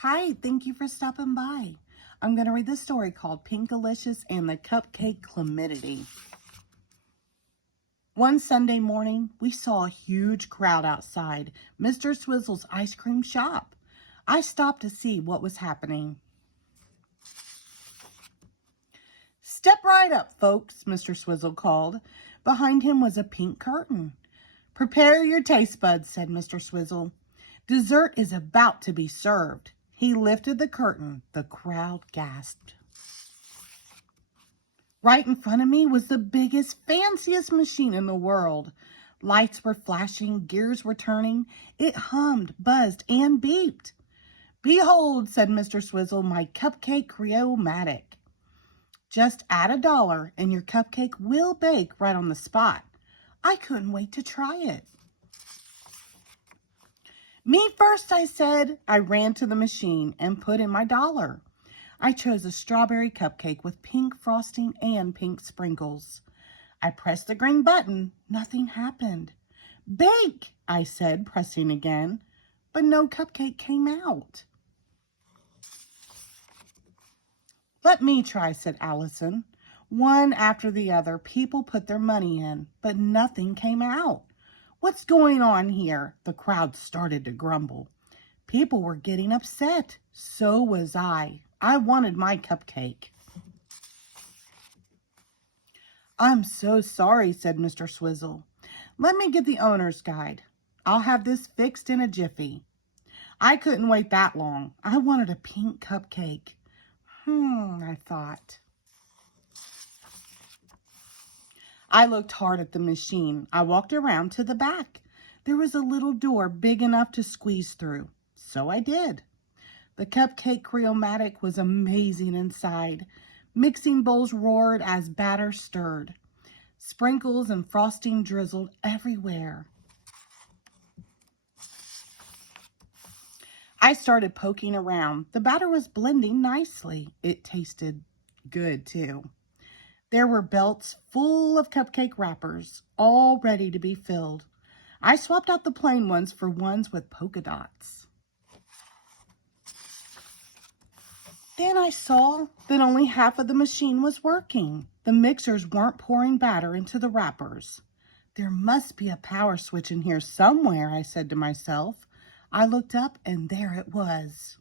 Hi, thank you for stopping by. I'm going to read this story called Pinkalicious and the Cupcake Calamity. One Sunday morning, we saw a huge crowd outside Mr. Swizzle's ice cream shop. I stopped to see what was happening. "Step right up, folks," Mr. Swizzle called. Behind him was a pink curtain. "Prepare your taste buds," said Mr. Swizzle. "Dessert is about to be served." He lifted the curtain. The crowd gasped. Right in front of me was the biggest, fanciest machine in the world. Lights were flashing, gears were turning. It hummed, buzzed, and beeped. "Behold," said Mr. Swizzle, "my cupcake Creomatic. Just add $1 and your cupcake will bake right on the spot." I couldn't wait to try it. "Me first," I said. I ran to the machine and put in my $1. I chose a strawberry cupcake with pink frosting and pink sprinkles. I pressed the green button. Nothing happened. "Bake," I said, pressing again, but no cupcake came out. "Let me try," said Allison. One after the other, people put their money in, but nothing came out. "What's going on here?" The crowd started to grumble. People were getting upset. So was I. I wanted my cupcake. "I'm so sorry," said Mr. Swizzle. "Let me get the owner's guide. I'll have this fixed in a jiffy." I couldn't wait that long. I wanted a pink cupcake. I thought. I looked hard at the machine. I walked around to the back. There was a little door big enough to squeeze through. So I did. The cupcake Creomatic was amazing inside. Mixing bowls roared as batter stirred. Sprinkles and frosting drizzled everywhere. I started poking around. The batter was blending nicely. It tasted good too. There were belts full of cupcake wrappers, all ready to be filled. I swapped out the plain ones for ones with polka dots. Then I saw that only half of the machine was working. The mixers weren't pouring batter into the wrappers. "There must be a power switch in here somewhere," I said to myself. I looked up and there it was.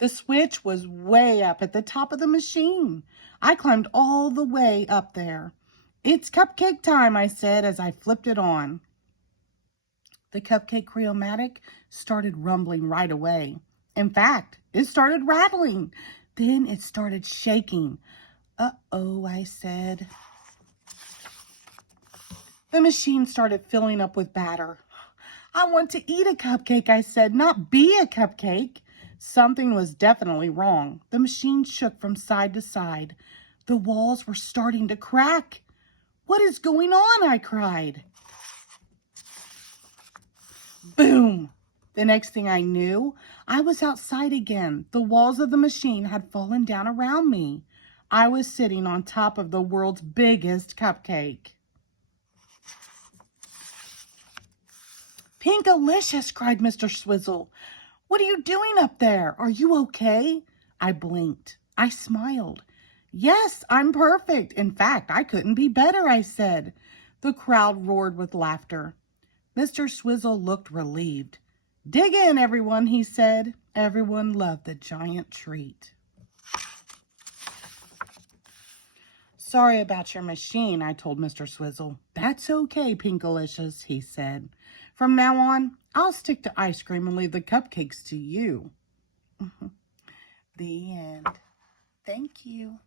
The switch was way up at the top of the machine. I climbed all the way up there. "It's cupcake time," I said as I flipped it on. The cupcake Creomatic started rumbling right away. In fact, it started rattling. Then it started shaking. "Uh-oh," I said. The machine started filling up with batter. "I want to eat a cupcake," I said, "not be a cupcake." Something was definitely wrong. The machine shook from side to side. The walls were starting to crack. "What is going on?" I cried. Boom! The next thing I knew, I was outside again. The walls of the machine had fallen down around me. I was sitting on top of the world's biggest cupcake. "Pinkalicious!" cried Mr. Swizzle. "What are you doing up there? Are you okay?" I blinked. I smiled. "Yes, I'm perfect. In fact, I couldn't be better," I said. The crowd roared with laughter. Mr. Swizzle looked relieved. "Dig in, everyone," he said. Everyone loved the giant treat. "Sorry about your machine," I told Mr. Swizzle. "That's okay, Pinkalicious," he said. "From now on, I'll stick to ice cream and leave the cupcakes to you." The end. Thank you.